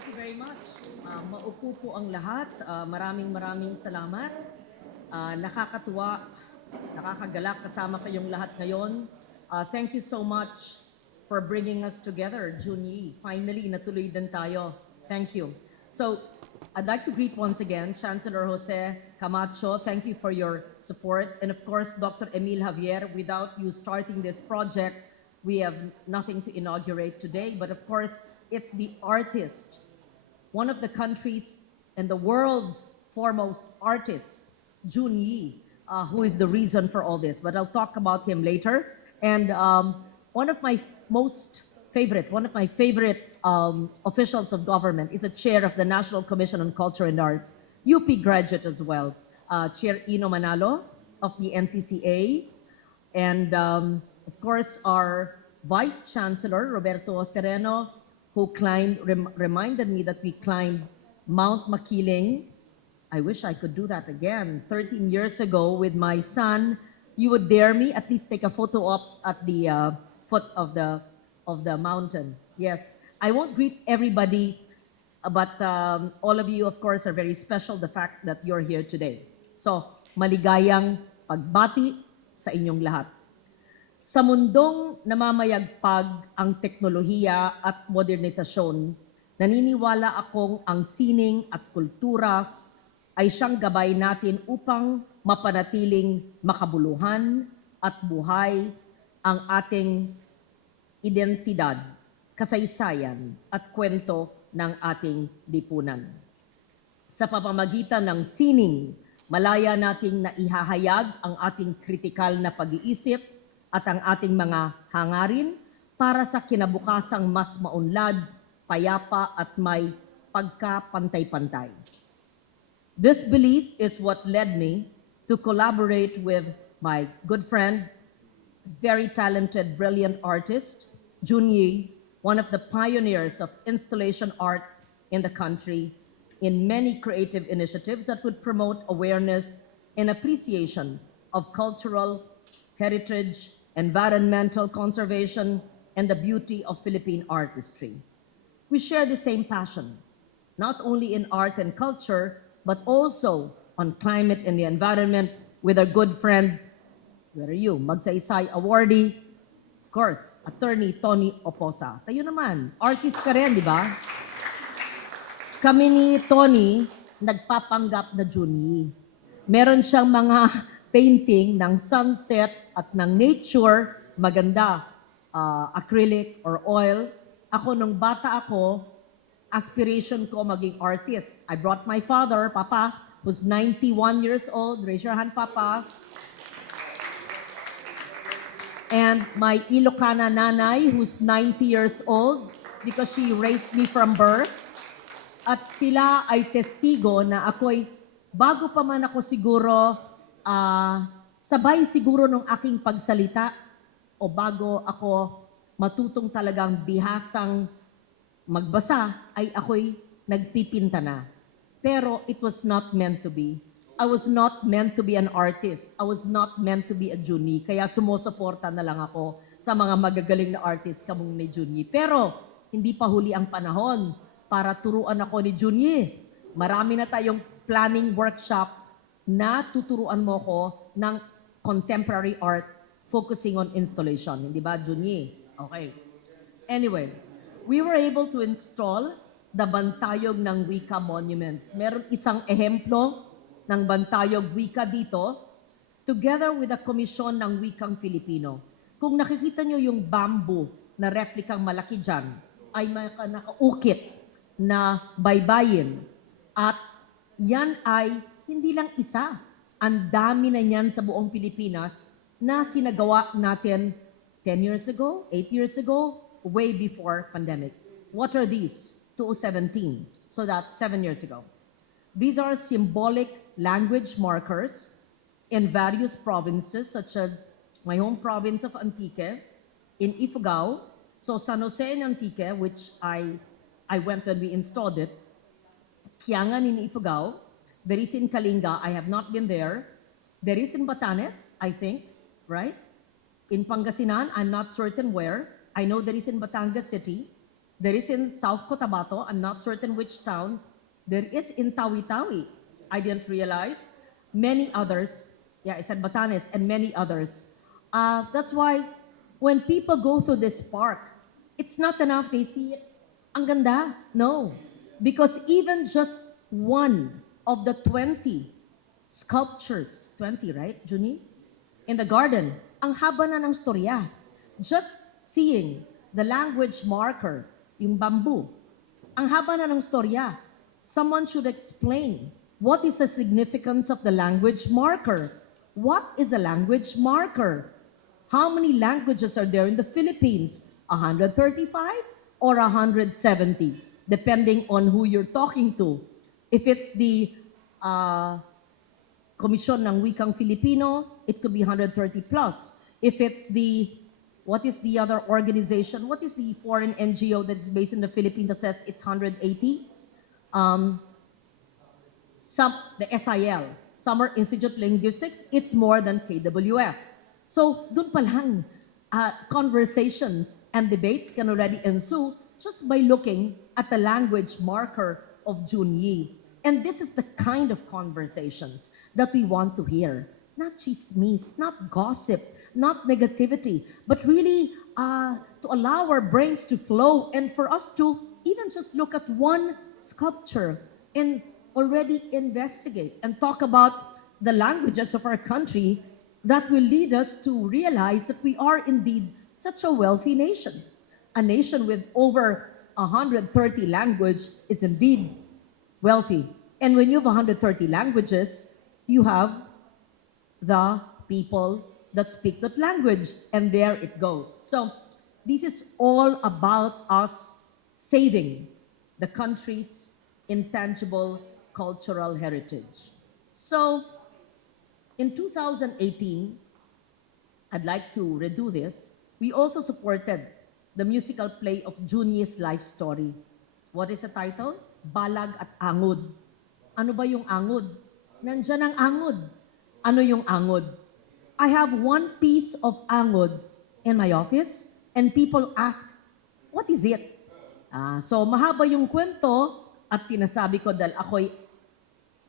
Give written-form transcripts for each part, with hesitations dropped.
Thank you very much. Maupo po ang lahat. Maraming salamat. Nakakatuwa, nakakagalak kasama kayong lahat ngayon. Thank you so much for bringing us together, Junyi. Finally, natuloy din tayo. Thank you. So, I'd like to greet once again Chancellor Jose Camacho. Thank you for your support. And of course, Dr. Emil Javier. Without you starting this project, we have nothing to inaugurate today. But of course, it's the artist, one of the country's and the world's foremost artists, Junyi, who is the reason for all this. But I'll talk about him later. And one of my favorite officials of government is a chair of the National Commission on Culture and Arts, UP graduate as well, Chair Ino Manalo of the NCCA, and of course our Vice Chancellor, Roberto Sereno, who reminded me that we climbed Mount Makiling. I wish I could do that again. 13 years ago with my son. You would dare me at least take a photo up at the foot of the mountain. Yes, I won't greet everybody, but all of you, of course, are very special, the fact that you're here today. So, maligayang pagbati sa inyong lahat. Sa mundong namamayagpag ang teknolohiya at modernisasyon, naniniwala akong ang sining at kultura ay siyang gabay natin upang mapanatiling makabuluhan at buhay ang ating identidad, kasaysayan at kwento ng ating lipunan. Sa pamamagitan ng sining, malaya nating naihahayag ang ating kritikal na pag-iisip at ang ating mga hangarin para sa kinabukasang mas maunlad, payapa at may pagkapantay-pantay. This belief is what led me to collaborate with my good friend, very talented, brilliant artist, Junyi, one of the pioneers of installation art in the country, in many creative initiatives that would promote awareness and appreciation of cultural heritage, environmental conservation, and the beauty of Philippine artistry. We share the same passion, not only in art and culture, but also on climate and the environment with our good friend, where are you? Magsaysay awardee, of course, Attorney Tony Oposa. Tayo naman, artist ka rin, di ba? Kami ni Tony, nagpapanggap na Junyi. Meron siyang mga painting ng sunset at ng nature, maganda, acrylic or oil. Ako, nung bata ako, aspiration ko maging artist. I brought my father, Papa, who's 91 years old. Raise your hand, Papa. And my Ilocana nanay, who's 90 years old, because she raised me from birth. At sila ay testigo na ako'y, bago pa man ako siguro, sabay siguro nung aking pagsalita, o bago ako matutong talagang bihasang magbasa, ay ako'y nagpipinta na. Pero it was not meant to be. I was not meant to be an artist. I was not meant to be a Junyi. Kaya sumusuporta na lang ako sa mga magagaling na artist kamong ni Junyi. Pero hindi pa huli ang panahon para turuan ako ni Junyi. Marami na tayong planning workshop na tuturuan mo ko ng contemporary art focusing on installation. Hindi ba, Junyi? Okay. Anyway, we were able to install the Bantayog ng Wika Monuments. Meron isang ehemplo ng Bantayog Wika dito, together with the Komisyon ng Wikang Filipino. Kung nakikita nyo yung bamboo na replikang malaki dyan, ay nakaukit na baybayin. At yan ay hindi lang isa. Ang dami na yan sa buong Pilipinas na sinagawa natin 10 years ago, 8 years ago, way before pandemic. What are these? 2017. So that's 7 years ago. These are symbolic language markers in various provinces, such as my home province of Antique, in Ifugao, so San Jose in Antique, which I went when we installed it, Kiangan in Ifugao, there is in Kalinga, I have not been there, there is in Batanes, I think, right? In Pangasinan, I'm not certain where, I know there is in Batangas City, There is in South Cotabato, I'm not certain which town. There is in Tawi-Tawi. I didn't realize. Many others. Yeah, I said Batanes and many others. That's why when people go through this park, it's not enough they see it. Ang ganda. No. Because even just one of the 20 sculptures, 20, right, Junie? In the garden, ang haba na ng storya. Just seeing the language marker, yung bamboo, ang haba na ng storya. Someone should explain what is the significance of the language marker. What is a language marker? How many languages are there in the Philippines? 135 or 170, depending on who you're talking to. If it's the Komisyon ng Wikang Filipino, it could be 130 plus. If it's the, what is the other organization? What is the foreign NGO that is based in the Philippines that says it's 180? The SIL, Summer Institute of Linguistics, it's more than KWF. So, dun pa lang, conversations and debates can already ensue just by looking at the language marker of Junyi. And this is the kind of conversations that we want to hear. Not chismis, not gossip, not negativity, but really to allow our brains to flow and for us to even just look at one sculpture and already investigate and talk about the languages of our country that will lead us to realize that we are indeed such a wealthy nation. A nation with over 130 languages is indeed wealthy. And when you have 130 languages, you have the people that speak that language, and there it goes. So this is all about us saving the country's intangible cultural heritage. So in 2018, I'd like to redo this. We also supported the musical play of Junyi's life story. What is the title? Balag at Angod. Ano ba yung angod? Nandiyan ang angod. Ano yung angod? I have one piece of angod in my office and people ask, what is it? So mahaba yung kwento at sinasabi ko dahil ako'y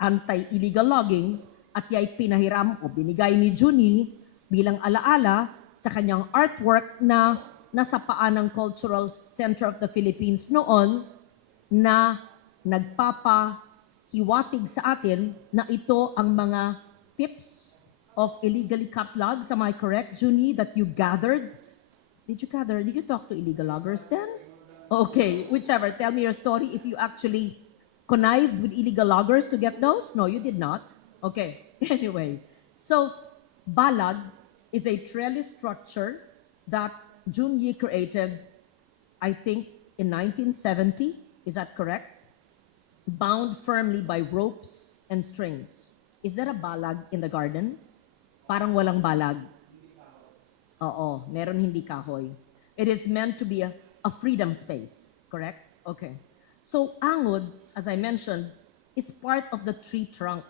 anti-illegal logging at ya'y pinahiram o binigay ni Junie bilang alaala sa kanyang artwork na nasa paa ng Cultural Center of the Philippines noon na nagpapahiwatig sa atin na ito ang mga tips of illegally cut logs. Am I correct, Junie, that you gathered? Did you talk to illegal loggers then? Okay, whichever. Tell me your story if you actually connived with illegal loggers to get those. No, you did not. Okay, anyway. So, balag is a trellis structure that Junyi created, I think, in 1970. Is that correct? Bound firmly by ropes and strings. Is there a balag in the garden? Parang walang balag. Oo, meron hindi kahoy. It is meant to be a freedom space, correct? Okay. So angod, as I mentioned, is part of the tree trunk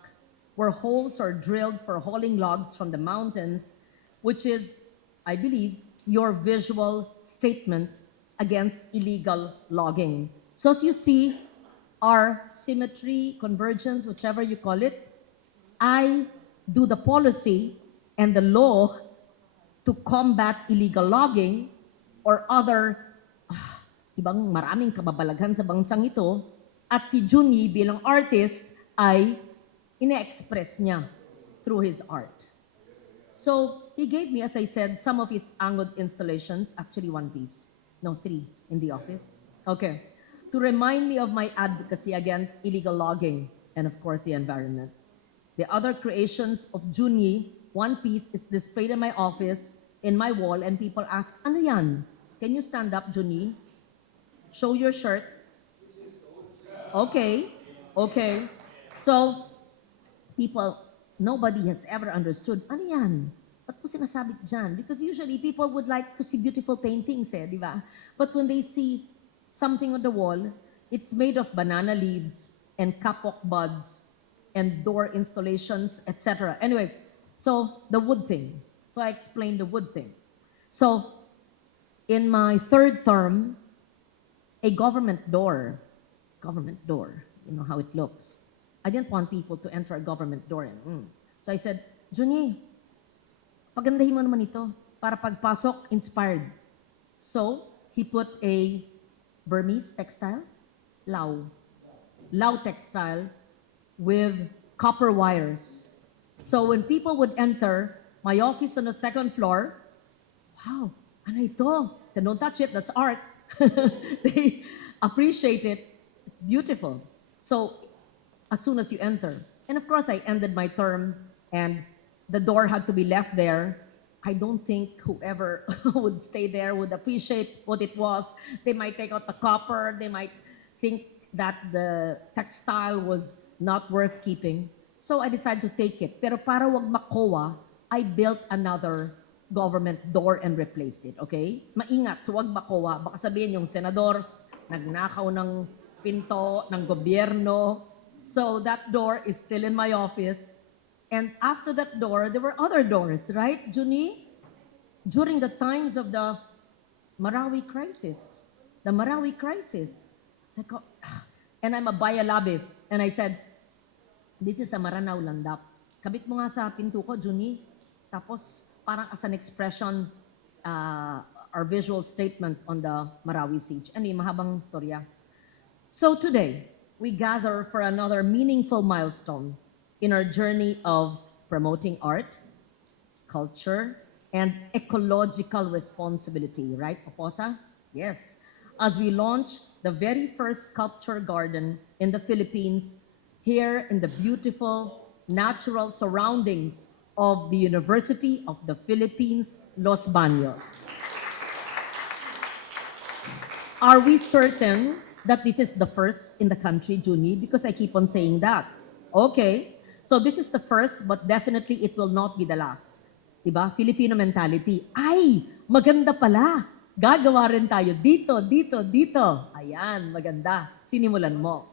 where holes are drilled for hauling logs from the mountains, which is, I believe, your visual statement against illegal logging. So as you see, our symmetry, convergence, whichever you call it, I do the policy and the law to combat illegal logging or other ibang maraming kababalaghan sa bansang ito, at si Junyi bilang artist ay ine-express niya through his art. So he gave me, as I said, some of his angod installations, actually one piece, no, 3 in the office. Okay, to remind me of my advocacy against illegal logging and of course the environment. The other creations of Junyi, one piece is displayed in my office, in my wall, and people ask, ano yan? Can you stand up, Junyi? Show your shirt. Okay, okay. So, people, nobody has ever understood, ano yan? Ba't po sinasabi dyan? Because usually people would like to see beautiful paintings, di ba? But when they see something on the wall, it's made of banana leaves and kapok buds and door installations, etc. Anyway, so the wood thing. So I explained the wood thing. So, in my third term, a government door. Government door, you know how it looks. I didn't want people to enter a government door. So I said, Junie, pagandahin mo naman ito para pagpasok, inspired. So, he put a Burmese textile, Lao textile, with copper wires. So when people would enter my office on the second floor, wow, ano ito? I said, don't touch it, that's art. They appreciate it. It's beautiful. So as soon as you enter, and of course I ended my term and the door had to be left there. I don't think whoever would stay there would appreciate what it was. They might take out the copper. They might think that the textile was not worth keeping. So I decided to take it. Pero para wag makowa, I built another government door and replaced it, okay? Maingat, wag makowa. Baka sabihin yung senador, nagnakaw ng pinto ng gobyerno. So that door is still in my office. And after that door, there were other doors, right, Junie? During the times of the Marawi crisis. The Marawi crisis. And I'm a Bayalabe. And I said, this is a Maranaw Landap. Kabit mo nga sa pinto ko, Junie. Tapos, parang as an expression, our visual statement on the Marawi siege. Ano yung mahabang storya. So today, we gather for another meaningful milestone in our journey of promoting art, culture, and ecological responsibility, right, Oposa? Yes. As we launch the very first sculpture garden in the Philippines, here in the beautiful natural surroundings of the University of the Philippines, Los Baños. Are we certain that this is the first in the country, Junie? Because I keep on saying that. Okay. So this is the first, but definitely it will not be the last. Diba? Filipino mentality. Ay, maganda pala. Gagawa rin tayo dito, dito, dito. Ayan, maganda. Sinimulan mo.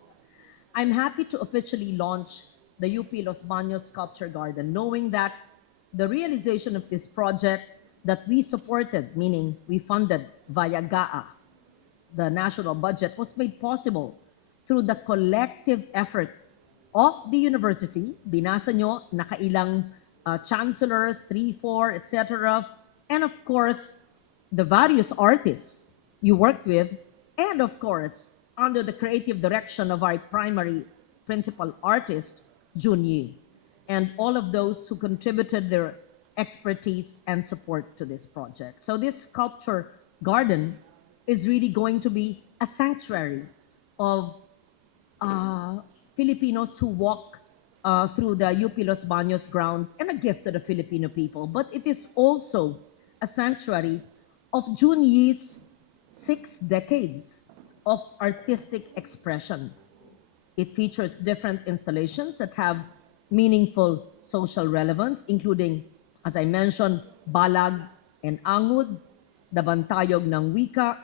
I'm happy to officially launch the UP Los Baños Sculpture Garden, knowing that the realization of this project that we supported, meaning we funded via GAA, the national budget, was made possible through the collective effort of the university. Binasa nyo, nakailang chancellors, 3, 4, etc. And of course, the various artists you worked with, and of course, under the creative direction of our primary principal artist, Junyi, and all of those who contributed their expertise and support to this project. So this sculpture garden is really going to be a sanctuary of Filipinos who walk through the UP Los Baños grounds, and a gift to the Filipino people. But it is also a sanctuary of Junyi's 6 decades of artistic expression. It features different installations that have meaningful social relevance, including, as I mentioned, Balag and Angud, the Bantayog ng Wika,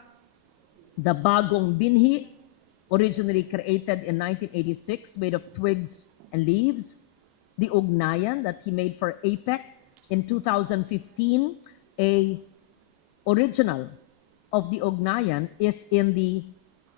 the Bagong Binhi, originally created in 1986, made of twigs and leaves, the Ugnayan that he made for APEC in 2015, a original of the Ugnayan is in the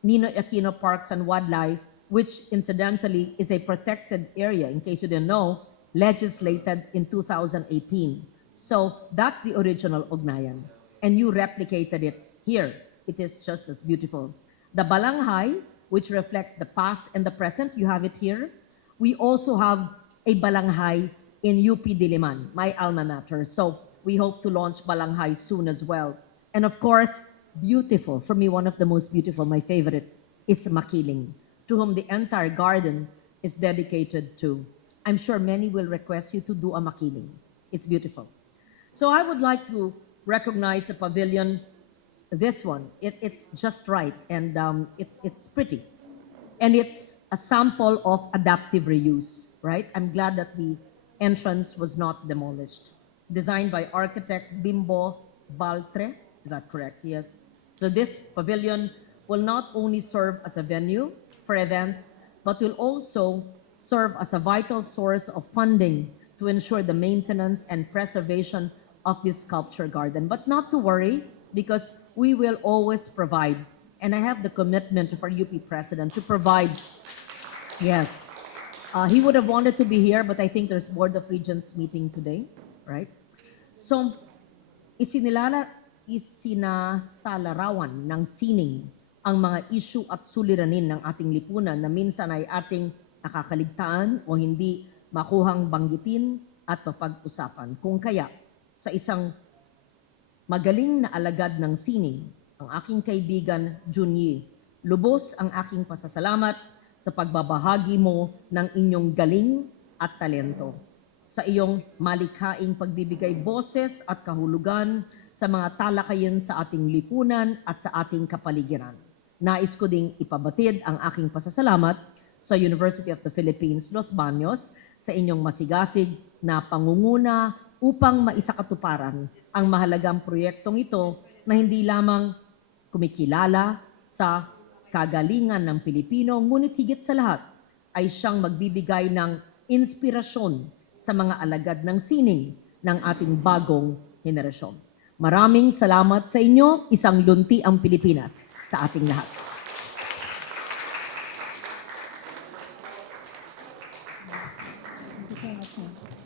Ninoy Aquino Parks and Wildlife, which incidentally is a protected area, in case you didn't know, legislated in 2018. So that's the original Ugnayan. And you replicated it here. It is just as beautiful. The Balanghay, which reflects the past and the present, you have it here. We also have a Balanghay in UP Diliman, my alma mater. So we hope to launch Balanghay soon as well. And of course, beautiful, for me, one of the most beautiful, my favorite, is Makiling, to whom the entire garden is dedicated to. I'm sure many will request you to do a Makiling. It's beautiful. So I would like to recognize the pavilion, this one. It's just right, and it's pretty. And it's a sample of adaptive reuse, right? I'm glad that the entrance was not demolished. Designed by architect Bimbo Baltre, is that correct? Yes. So this pavilion will not only serve as a venue for events, but will also serve as a vital source of funding to ensure the maintenance and preservation of this sculpture garden. But not to worry, because we will always provide And I have the commitment of our UP President to provide, yes, he would have wanted to be here, but I think there's Board of Regents meeting today, right? So, isinasalarawan ng sining ang mga issue at suliranin ng ating lipunan na minsan ay ating nakakaligtaan o hindi makuhang banggitin at mapag-usapan. Kung kaya, sa isang magaling na alagad ng sining, ang aking kaibigan Junyi, lubos ang aking pasasalamat sa pagbabahagi mo ng inyong galing at talento, sa iyong malikhaing pagbibigay boses at kahulugan sa mga talakayin sa ating lipunan at sa ating kapaligiran. Nais ko ding ipabatid ang aking pasasalamat sa University of the Philippines, Los Baños, sa inyong masigasig na pangunguna upang maisakatuparan ang mahalagang proyektong ito na hindi lamang kumikilala sa kagalingan ng Pilipino, ngunit higit sa lahat ay siyang magbibigay ng inspirasyon sa mga alagad ng sining ng ating bagong henerasyon. Maraming salamat sa inyo. Isang lunti ang Pilipinas sa ating lahat. Thank you so much, ma'am.